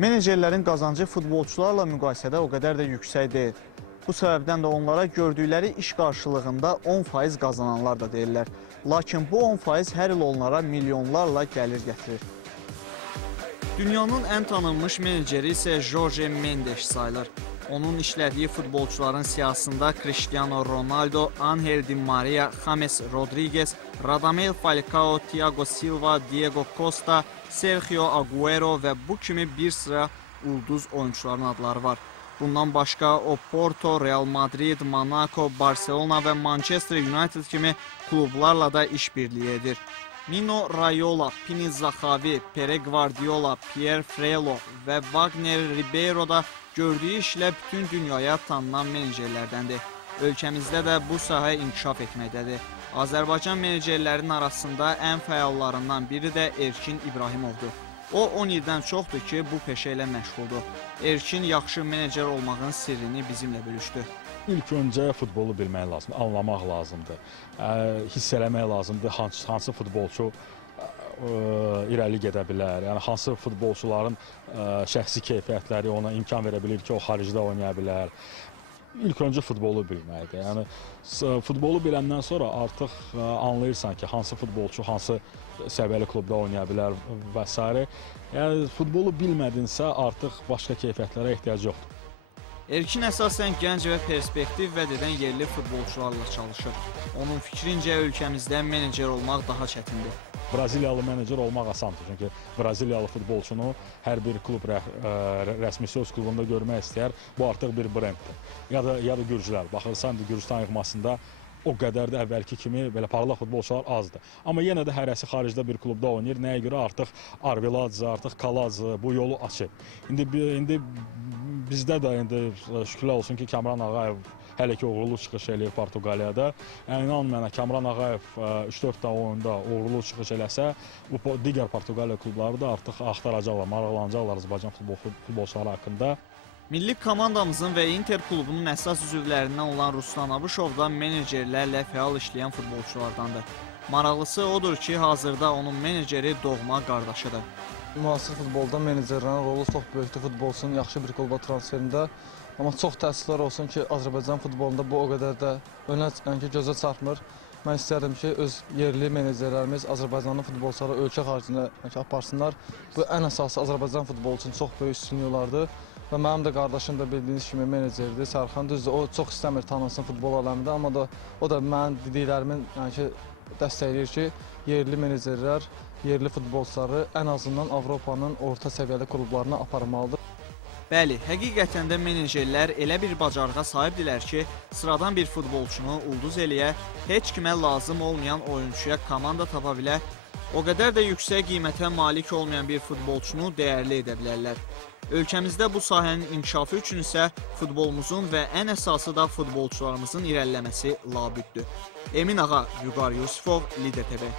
Menecerlərin qazancı futbolçularla müqayisədə o qədər də yüksək deyil. Bu səbəbdən də onlara gördükləri iş qarşılığında 10% qazananlar da deyirlər. Lakin bu 10% hər il onlara milyonlarla gəlir gətirir. Dünyanın ən tanınmış meneceri isə Jorge Mendes sayılır. Onun işlədiyi futbolçuların siyasında Cristiano Ronaldo, Angel Di Maria, James Rodriguez, Radamel Falcao, Thiago Silva, Diego Costa, Sergio Agüero və bu kimi bir sıra ulduz oyuncuların adları var. Bundan başqa o Porto, Real Madrid, Monaco, Barcelona və Manchester United kimi klublarla da işbirliği edir. Mino Raiola, Pini Zahavi, Pere Guardiola, Pierre Frelo və Wagner Ribeiro da gördüyü işlə bütün dünyaya tanınan menecerlərdəndir. Ölkəmizdə də bu sahə inkişaf etməkdədir. Azərbaycan menecerlərinin arasında ən fəallarından biri də Erkin İbrahimovdur. O 10 ildən çoxdur ki, bu peşə ilə məşğuldur. Erkin yaxşı menecer olmağın sirrini bizimlə bölüşdü. İlk öncə futbolu bilmək lazımdır, anlamaq lazımdır, hiss eləmək lazımdır hansı futbolçu irəli gedə bilər, yəni hansı futbolçuların şəxsi keyfiyyətləri ona imkan verə bilir ki, o xaricdə oynaya bilər. İlk öncə futbolu bilməkdir. Yəni futbolu biləndən sonra artıq anlayırsan ki, hansı futbolçu hansı səviyyəli klubda oynaya bilər və s. Yəni futbolu bilmədinsə artıq başqa keyfiyyətlərə ehtiyac yoxdur. Erkin əsasən gənc və perspektiv vəd edən yerli futbolçularla çalışır. Onun fikrincə ölkəmizdə menecer olmaq daha çətindir. Braziliyalı menecer olmaq asandır. Çünki Braziliyalı futbolçunu hər bir klub rəsmisi öz klubunda görmək istəyər. Bu artıq bir brenddir. Ya da Gürcülər. Baxırsan, Gürcüstan yığmasında o qədər də əvvəlki kimi belə parlaq futbolçular azdır. Amma yenə də hərəsi xaricdə bir klubda oynayır. Nəyə görə artıq Arveladze, artıq Kaladze bu yolu açıb. İndi bizdə də şükürlər olsun ki, Kamran Ağayev hələ ki uğurlu çıxış eləyir Portuqaliyada. Yəni inan mənə Kamran Ağayev 3-4 də oyunda uğurlu çıxış eləsə, bu digər Portuqaliya klubları da artıq axtaracaqlar, maraqlanacaqlar Azərbaycan futbolçuları haqqında. Milli komandamızın və Inter klubunun əsas üzvlərindən olan Ruslan Abışov da menecerlərlə fəal işləyən futbolçulardandır. Maraqlısı odur ki, hazırda onun meneceri doğma qardaşıdır. Müasir futbolda menecerlərin rolu çox böyükdür futbolçunun yaxşı bir kluba transferində. Amma çox təəssüflər olsun ki, Azərbaycan futbolunda bu o qədər də gözə çarpmır. Mən istərdim ki, öz yerli menecerlərimiz Azərbaycanlı futbolçuları ölkə xaricində aparsınlar. Bu ən əsası Azərbaycan futbolu üçün çox böyük üstünlüklərdir. Və mənim də qardaşım da bildiyiniz kimi menecerdir, Sərxan. Düzdür, o çox istəmir tanınsın futbol aləmində, amma o da mənim dediklərimin dəstəkləyir ki, yerli menecerlər, yerli futbolçuları ən azından Avropanın orta səviyyəli klublarına aparmalıdır. Bəli, həqiqətən də menecerlər elə bir bacarığa sahibdirlər ki, sıradan bir futbolçunu ulduz eləyə, heç kimə lazım olmayan oyuncuya komanda tapa bilə, o qədər də yüksək qiymətə malik olmayan bir futbolçunu dəyərli edə bilərlər. Ölkəmizdə bu sahənin inkişafı üçün isə futbolumuzun və ən əsası da futbolçularımızın irəliləməsi labüddür. Emin Ağa, Vüqar Yusifov, Lider TV.